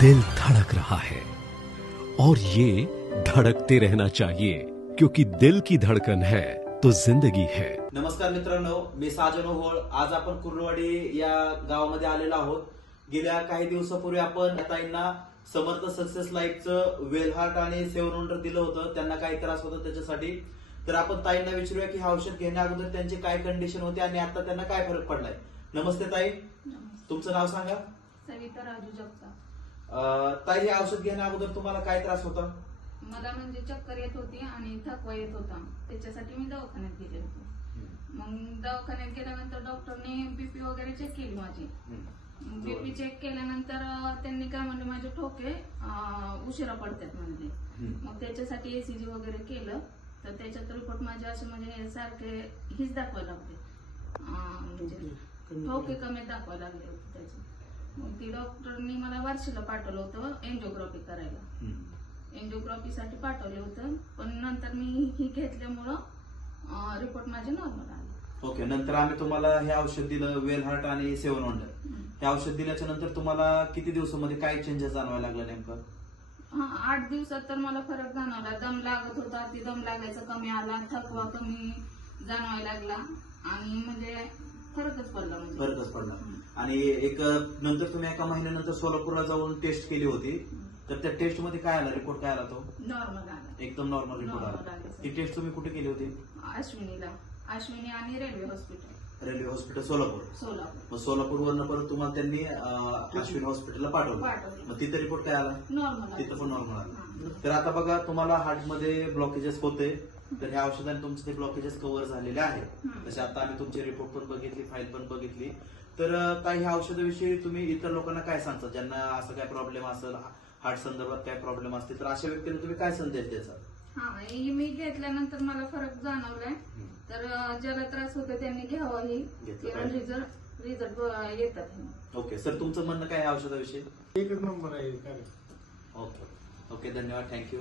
दिल धड़क रहा है। और ये धड़कते रहना चाहिए क्योंकि दिल की धड़कन है तो जिंदगी है। नमस्कार मित्रांनो मी साजन ओहोळ. आज आपण कुर्लवाडी या गावामध्ये आलेलो आहोत. गेल्या काही दिवसापूर्वी आपण ताईंना समर्थ सक्सेस लाईफचं वेलहार्ट आणि सेवन दिलं होतं. त्यांना काही त्रास होता त्याच्यासाठी. तर आपण ताईंना विचारूया की हे औषध घेण्या अगोदर त्यांची काय कंडिशन होती आणि आता त्यांना काय फरक पडलाय? नमस्ते ताई. तुमचं नाव सांगा. सविता राजू जगताप. अं, ताई हे औषध घेण्या अगोदर तुम्हाला काय त्रास होता? मला म्हणजे चक्कर येत होती आणि थकवा येत होता. त्याच्यासाठी मी दवाखान्यात गेले होते. मग दवाखान्यात गेल्यानंतर डॉक्टरने बीपी वगैरे चेक केली माझी. बीपी चेक केल्यानंतर त्यांनी काय म्हणले माझे ठोके उशिरा पडतात म्हणले. मग त्याच्यासाठी एसीजी वगैरे केलं. तर त्याच्यात रिपोर्ट माझे असे म्हणजे सारखे हीच दाखवायला लागले. म्हणजे ठोके कमी दाखवायला लागले होते त्याचे. मग ती डॉक्टरनी मला बार्शीला पाठवलं होतं एन्जिओग्राफी करायला. एन्जिओग्राफीसाठी पाठवले होतं पण नंतर मी ही घेतल्यामुळं रिपोर्ट माझे नॉर्मल आले. ओके नंतर आम्ही तुम्हाला हे औषध दिलं वेलहार्ट आणि सेवन वंडर. हे औषध दिल्याच्या नंतर तुम्हाला किती दिवसामध्ये काय चेंजेस जाणवायला लागला नेमकं? हा आठ दिवसात तर मला फरक जाणवला. दम लागत होता ती दम लागायचा कमी आला थकवा कमी जाणवायला लागला. आणि म्हणजे फरकच पडला म्हणजे. फरकच पडला. आणि एक नंतर तुम्ही एका महिन्यानंतर सोलापूरला जाऊन टेस्ट केली होती. तर त्या टेस्टमध्ये काय आला? रिपोर्ट काय आला तो? नॉर्मल आला. एकदम नॉर्मल रिपोर्ट Normal आला. आला. ती टेस्ट तुम्ही कुठे केली होती? अश्विनीला. अश्विनी आणि railway hospital. Railway hospital Solapur. Solapur. मग सोलापूरवरनं परत तुम्हाला त्यांनी अं, अश्विनी हॉस्पिटलला पाठवलं. पाठवलं. मग तिथे रिपोर्ट काय आला? नॉर्मल तिथं पण नॉर्मल आला. तर आता बघा तुम्हाला हार्टमध्ये ब्लॉकेजेस होते तर ह्या औषधाने तुमचे ते ब्लॉकेजेस कव्हर झालेले आहेत. हम्म. तसे आता आम्ही तुमचे रिपोर्ट पण बघितली फाईल पण बघितली. तर ताई ह्या औषधाविषयी तुम्ही इतर लोकांना काय सांगता? ज्यांना असं काय प्रॉब्लेम असेल हार्ट संदर्भात काय प्रॉब्लेम असतील तर अशा व्यक्तीला तुम्ही काय संदेश द्यायचा? हा ही मी घेतल्यानंतर मला फरक जाणवलाय. तर ज्याला त्रास होतो त्यांनी घ्यावं ही. रिझल्ट रिझल्ट येतात. ओके सर तुमचं म्हणणं काय आहे औषधाविषयी? एकच नंबर आहे काय ओके ओके धन्यवाद. थँक्यू